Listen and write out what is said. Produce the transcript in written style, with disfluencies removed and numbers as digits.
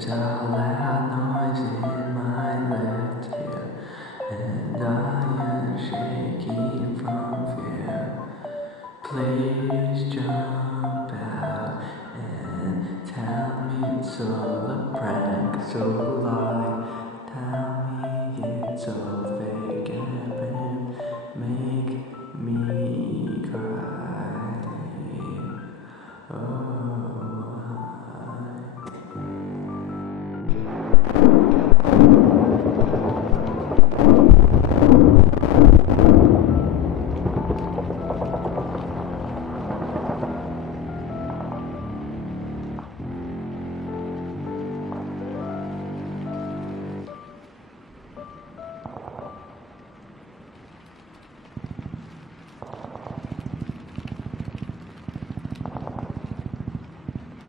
There's a loud noise in my left ear, and I am shaking from fear. Please jump out and tell me it's all a prank. So long.